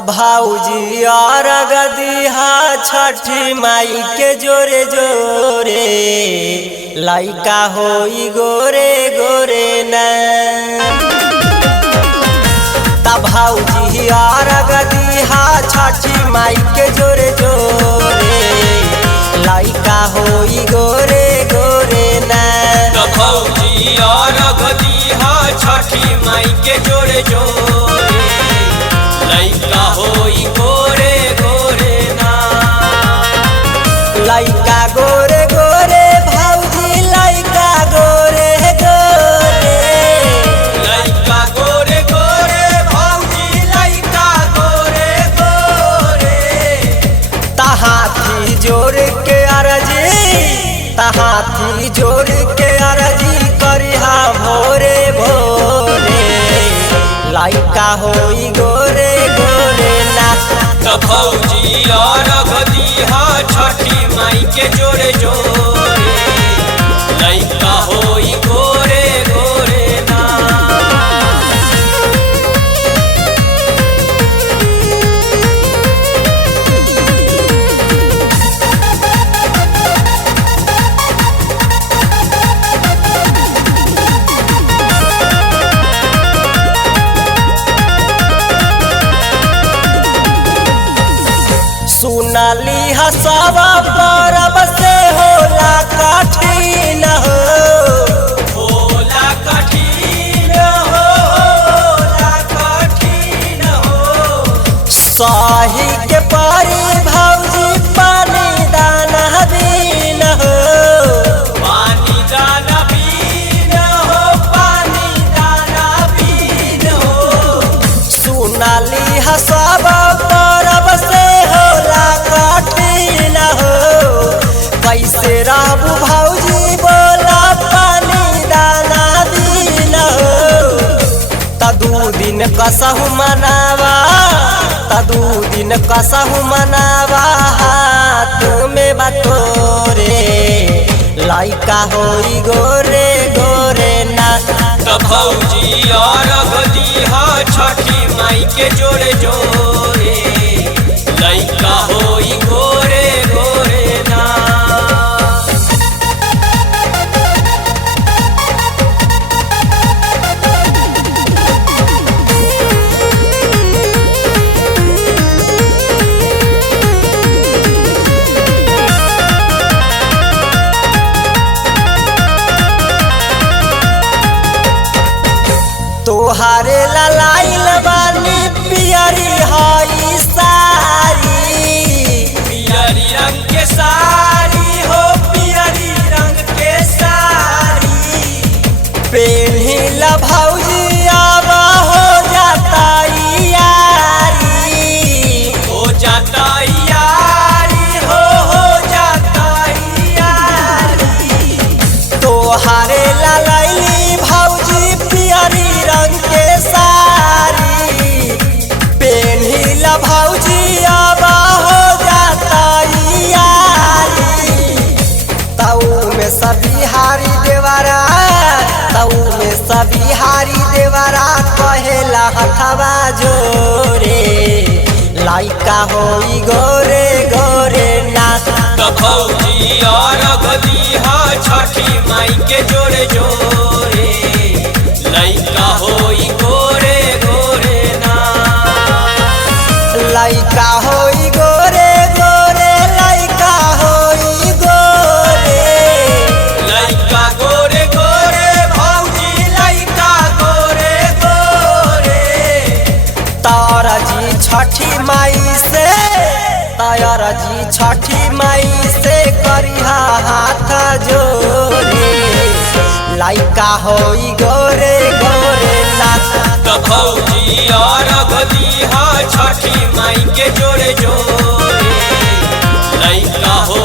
भौजी और गदिहा छठी माई के जोरे जोरे लइका होई गोरे गोरे न। भौजी और गदिहा छठी माई के जोरे जोरे लइका होई गोरे गोरे न। भौजी और गदिहा छठी माई के जोरे जोरे लइका होई गोरे गोरे ना। लइका गोरे गोरे भौजी लइका गोरे गोरे लइका गोरे गोरे भौजी लइका गोरे गोरे। हाथी जोड़ के अरजी करिहा भोरे भोरे लइका होई गोरे गोरे ना। भौजी और गदिहा छठी माई के जोरे जोरे लइका होई गोरे गोरे ना। सुनली हसब परब से होला कठिन हो, होला कठिन हो, होला कठिन हो। सही के परी भौजी पानी दाना बीन हो। पानी दाना बीन हो, पानी दाना बीन हो। सुनली हसब परब से होला कठिन हो, कैसे रहबू भौजी बोला पानी दाना बीन हो। तदू दिन कसहु मनावा हाथ में बतोरे लइका होई गोरे गोरे ना। भौजी और गदिहा छठी माई के जोरे जोरे लइका होई गोरे गोरे ना। तोहारे ललाइल बानी पियरी हई सारी। पियरी रंग के साड़ी हो, पियरी रंग के साड़ी। पेन्हिल भौजी अब हो जाता यारी। हो जाता यारी हो जाता यारी। तोहारे ललाइली भौजी पियरी रंग के सारी। पेन्हिल भौजी अब हो जाता यारी। तऊ में सभी हारी देवरा कहेला हथवा जोरे लइका होई गोरे गोरे ना। भौजी और गदिहा छठी माई के जोरे जोरे लइका होई गोरे गोरे ना। लइका होई गोरे गोरे लइका होई गोरे लइका गोरे गोरे भौजी लइका गोरे गोरे। तारजी छठी माई से करिहा हाथ जोरे लइका होई गोरे गोरे ना। भौजी और गदिहा छठी माई के जोरे जोरे लइका हो